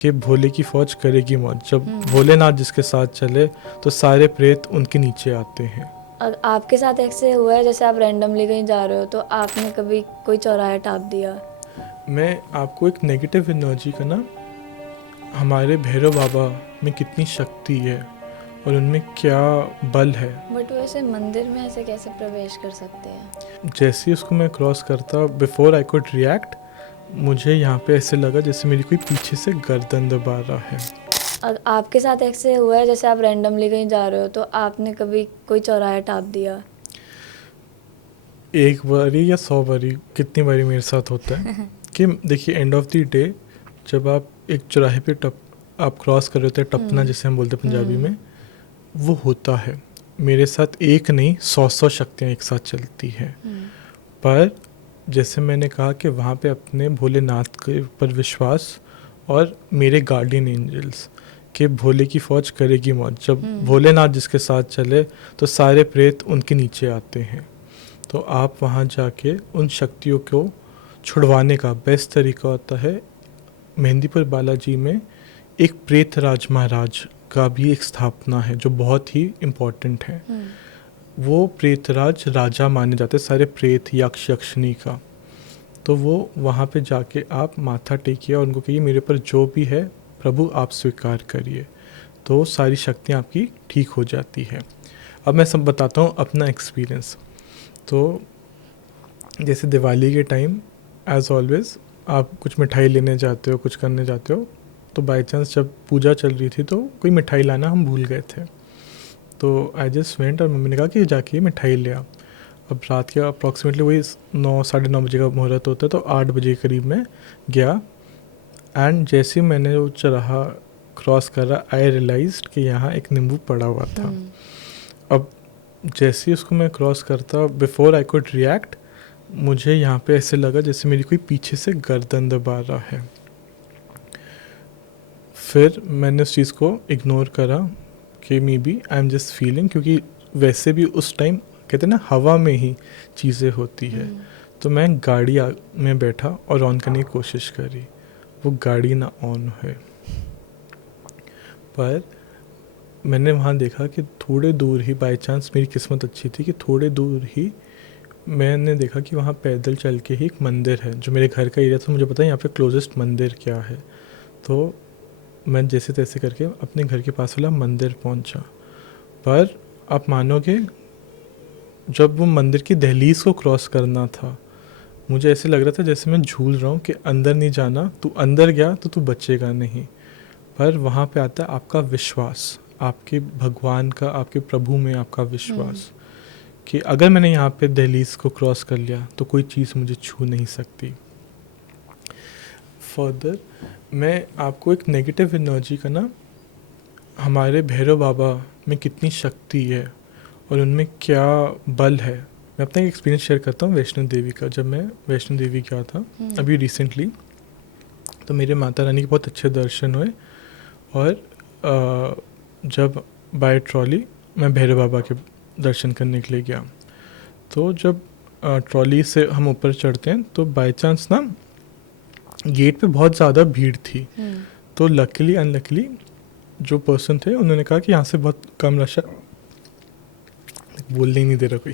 कि भोले की फौज करेगी मौत। जब हम्म। भोलेनाथ जिसके साथ चले तो सारे प्रेत उनके नीचे आते हैं। आपके साथ ऐसे हुआ है जैसे आप रैंडमली कहीं जा रहे हो तो आपने कभी कोई चौराहा टाप दिया? मैं आपको एक नेगेटिव एनर्जी का ना, हमारे भैरव बाबा में कितनी शक्ति है और उनमें क्या बल है। बट वैसे मंदिर में ऐसे कैसे प्रवेश कर सकते हैं? जैसे ही उसको मैं क्रॉस करता, बिफोर आई कुड रिएक्ट, मुझे यहाँ पे ऐसे लगा जैसे मेरी कोई पीछे से गर्दन दबा रहा है। आपके साथ ऐसे हुआ है जैसे आप रैंडमली कहीं जा रहे हो तो आपने कभी कोई चौराहा टाप दिया? एक बारी या 100 बारी, कितनी बारी मेरे साथ होता है कि देखिए, एंड ऑफ द डे जब आप एक चौराहे पे आप क्रॉस कर रहे होते हैं, टपना जिसे हम बोलते हैं पंजाबी में, वो होता है। मेरे साथ एक नहीं 100 शक्तियाँ एक साथ चलती हैं। पर जैसे मैंने कहा कि वहाँ पे अपने भोलेनाथ के ऊपर विश्वास और मेरे गार्डियन एंजल्स कि भोले की फौज करेगी मौत। जब भोलेनाथ जिसके साथ चले तो सारे प्रेत उनके नीचे आते हैं। तो आप वहाँ जाके उन शक्तियों को छुड़वाने का बेस्ट तरीका होता है, मेहंदीपुर बालाजी में एक प्रेत राज महाराज का भी एक स्थापना है जो बहुत ही इम्पोर्टेंट है। वो प्रेतराज राजा माने जाते सारे प्रेत यक्ष यक्षिणी का। तो वो वहाँ पे जाके आप माथा टेकिए और उनको कहिए मेरे पर जो भी है प्रभु आप स्वीकार करिए, तो सारी शक्तियाँ आपकी ठीक हो जाती है। अब मैं सब बताता हूँ अपना एक्सपीरियंस। तो जैसे दिवाली के टाइम एज ऑलवेज आप कुछ मिठाई लेने जाते हो, कुछ करने जाते हो, तो बाई चांस जब पूजा चल रही थी तो कोई मिठाई लाना हम भूल गए थे। तो आई जस्ट वेंट और मम्मी ने कहा कि जाके मिठाई ले आ। अब रात के अप्रॉक्सीमेटली वही 9 साढ़े 9 बजे का मुहूर्त होता है, तो 8 बजे के करीब में गया। एंड जैसे ही मैंने वो चौराहा क्रॉस करा, आई रियलाइज्ड कि यहाँ एक नींबू पड़ा हुआ था। अब जैसे ही उसको मैं क्रॉस करता, बिफोर आई कुड रिएक्ट, मुझे यहाँ पे ऐसे लगा जैसे मेरी कोई पीछे से गर्दन दबा रहा है। फिर मैंने उस चीज़ को इग्नोर करा कि maybe I am just feeling, क्योंकि वैसे भी उस टाइम कहते हैं ना हवा में ही चीज़ें होती है। तो मैं गाड़ी में बैठा और ऑन करने की कोशिश करी, वो गाड़ी ना ऑन है। पर मैंने वहाँ देखा कि थोड़े दूर ही, बाय चांस मेरी किस्मत अच्छी थी कि थोड़े दूर ही मैंने देखा कि वहाँ पैदल चल के ही एक मंदिर है जो मेरे घर का एरिया था। मुझे पता है यहाँ पे क्लोजेस्ट मंदिर क्या है। तो मैं जैसे तैसे करके अपने घर के पास वाला मंदिर पहुँचा। पर आप मानोगे, जब वो मंदिर की दहलीज को क्रॉस करना था, मुझे ऐसे लग रहा था जैसे मैं झूल रहा हूँ कि अंदर नहीं जाना, तू अंदर गया तो तू बचेगा नहीं। पर वहाँ पे आता है आपका विश्वास, आपके भगवान का, आपके प्रभु में आपका विश्वास कि अगर मैंने यहाँ पे दहलीज को क्रॉस कर लिया तो कोई चीज़ मुझे छू नहीं सकती। फर्दर मैं आपको एक नेगेटिव एनर्जी का ना, हमारे भैरव बाबा में कितनी शक्ति है और उनमें क्या बल है, मैं अपना एक एक्सपीरियंस शेयर करता हूँ वैष्णो देवी का। जब मैं वैष्णो देवी गया था अभी रिसेंटली, तो मेरे माता रानी के बहुत अच्छे दर्शन हुए। और जब बाय ट्रॉली मैं भैरव बाबा के दर्शन करने के लिए गया, तो जब ट्रॉली से हम ऊपर चढ़ते हैं तो बाय चांस ना गेट पे बहुत ज़्यादा भीड़ थी। तो लकीली अनलकीली जो पर्सन थे उन्होंने कहा कि यहाँ से बहुत कम रश है। बोलने ही नहीं दे रहा कोई।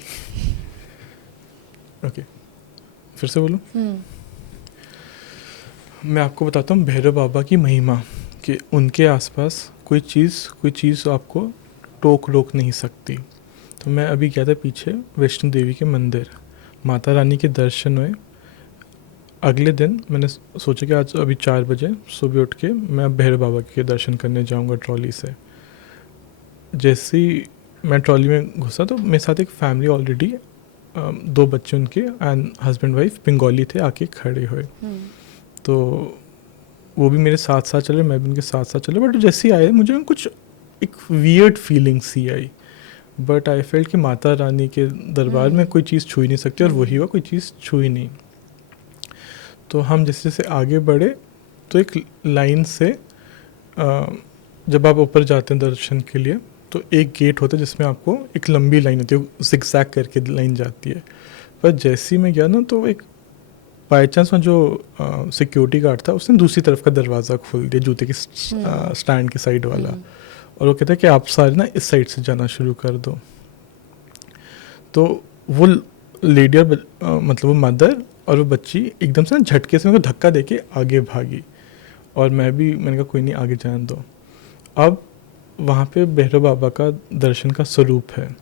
ओके, फिर से बोलूँ। मैं आपको बताता हूँ भैरव बाबा की महिमा कि उनके आसपास कोई चीज़ आपको रोक नहीं सकती। तो मैं अभी गया था पीछे वैष्णो देवी के मंदिर, माता रानी के दर्शन हुए। अगले दिन मैंने सोचा कि आज अभी 4 बजे सुबह उठ के मैं भैरव बाबा के दर्शन करने जाऊंगा ट्रॉली से। जैसे ही मैं ट्रॉली में घुसा तो मेरे साथ एक फैमिली ऑलरेडी, 2 बच्चे उनके एंड हस्बैंड वाइफ बंगाली थे, आके खड़े हुए। तो वो भी मेरे साथ साथ चले, मैं भी उनके साथ साथ चले। बट जैसे ही आए मुझे कुछ एक वियर्ड फीलिंग सी आई। बट आई फेल्ट कि माता रानी के दरबार में कोई चीज़ छू ही नहीं सकती और वही हुआ, कोई चीज़ छू ही नहीं। तो हम जैसे जैसे आगे बढ़े तो एक लाइन से जब आप ऊपर जाते हैं दर्शन के लिए तो एक गेट होता है जिसमें आपको एक लंबी लाइन होती है, जिगजैग करके लाइन जाती है। पर जैसे ही मैं गया ना तो एक बाई चांस जो सिक्योरिटी गार्ड था उसने दूसरी तरफ का दरवाज़ा खोल दिया, जूते के स्टैंड के साइड वाला, और वो कहता है कि आप सारे ना इस साइड से जाना शुरू कर दो। तो वो लेडी और मतलब वो मदर और वो बच्ची एकदम से ना झटके से उनको धक्का देके आगे भागी, और मैंने कहा कोई नहीं, आगे जाने दो। अब वहाँ पे भैरव बाबा का दर्शन का स्वरूप है।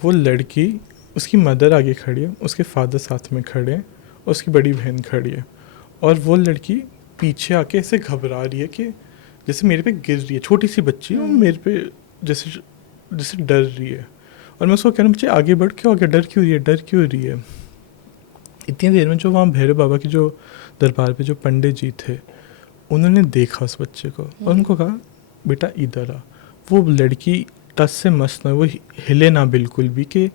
वो लड़की, उसकी मदर आगे खड़ी है, उसके फादर साथ में खड़े हैं, और उसकी बड़ी बहन खड़ी है, और वो लड़की पीछे आके ऐसे घबरा रही है कि जैसे मेरे पे गिर रही है, छोटी सी बच्ची है, और मेरे पे जैसे जैसे डर रही है। और मैं उसको कह रहा हूँ बच्चे आगे बढ़, क्यों आगे, डर क्यों रही है, डर क्यों रही है। इतनी देर में जो वहाँ भैरव बाबा की जो दरबार पे जो पंडित जी थे, उन्होंने देखा उस बच्चे को और उनको कहा बेटा इधर आ। वो लड़की टस से मस्त ना, वो हिले ना बिल्कुल भी, कि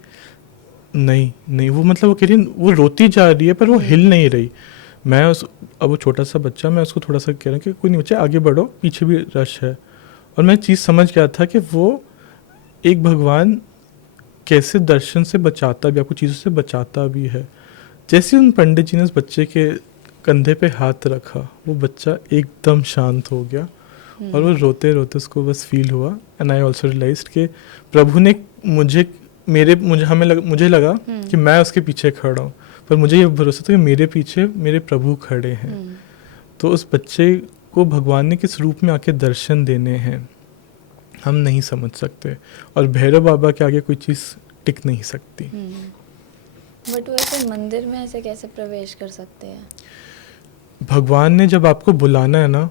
नहीं वो मतलब वो कह रही है, वो रोती जा रही है पर वो हिल नहीं रही। मैं अब वो छोटा सा बच्चा, मैं उसको थोड़ा सा कह रहा हूँ कि कोई नहीं बच्चे आगे बढ़ो, पीछे भी रश है। और मैं चीज़ समझ गया था कि वो एक भगवान कैसे दर्शन से बचाता भी, आपको चीज़ों से बचाता भी है। जैसे उन पंडित जी ने उस बच्चे के कंधे पे हाथ रखा, वो बच्चा एकदम शांत हो गया, और वो रोते रोते उसको बस फील हुआ। एंड आई ऑल्सो रियलाइज्ड कि प्रभु ने मुझे लगा कि मैं उसके पीछे खड़ा हूँ, पर मुझे ये भरोसा था कि मेरे पीछे मेरे प्रभु खड़े हैं। तो उस बच्चे को भगवान ने किस रूप में आके दर्शन देने हैं हम नहीं समझ सकते, और भैरव बाबा के आगे कोई चीज़ टिक नहीं सकती। बट वैसे मंदिर में ऐसे कैसे प्रवेश कर सकते हैं? भगवान ने जब आपको बुलाना है ना,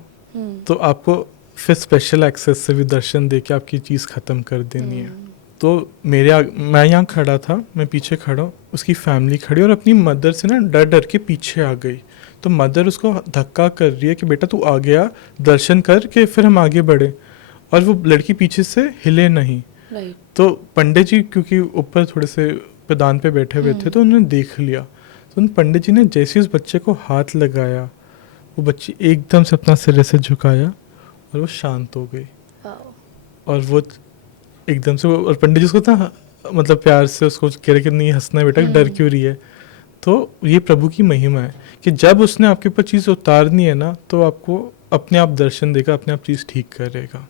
तो आपको फिर स्पेशल एक्सेस से भी दर्शन दे के आपकी चीज़ ख़त्म कर देनी है। तो मैं यहाँ खड़ा था, मैं पीछे खड़ा हूँ, उसकी फैमिली खड़ी और अपनी मदर से ना डर डर के पीछे आ गई। तो मदर उसको धक्का कर रही है कि बेटा तू आ गया, दर्शन कर के फिर हम आगे बढ़े, और वो लड़की पीछे से हिले नहीं। तो पंडित जी क्योंकि ऊपर थोड़े से पैदान पे बैठे हुए थे, तो उन्होंने देख लिया। तो उन पंडित जी ने जैसे उस बच्चे को हाथ लगाया, वो बच्ची एकदम से अपना सिरे से झुकाया और वो शांत हो गई। और वो एकदम से और पंडित जी उसको था मतलब प्यार से उसको कह रहे कि नहीं हंसना है बेटा, डर क्यों रही है। तो ये प्रभु की महिमा है कि जब उसने आपके ऊपर चीज़ उतारनी है ना, तो आपको अपने आप दर्शन देगा, अपने आप चीज़ ठीक करेगा।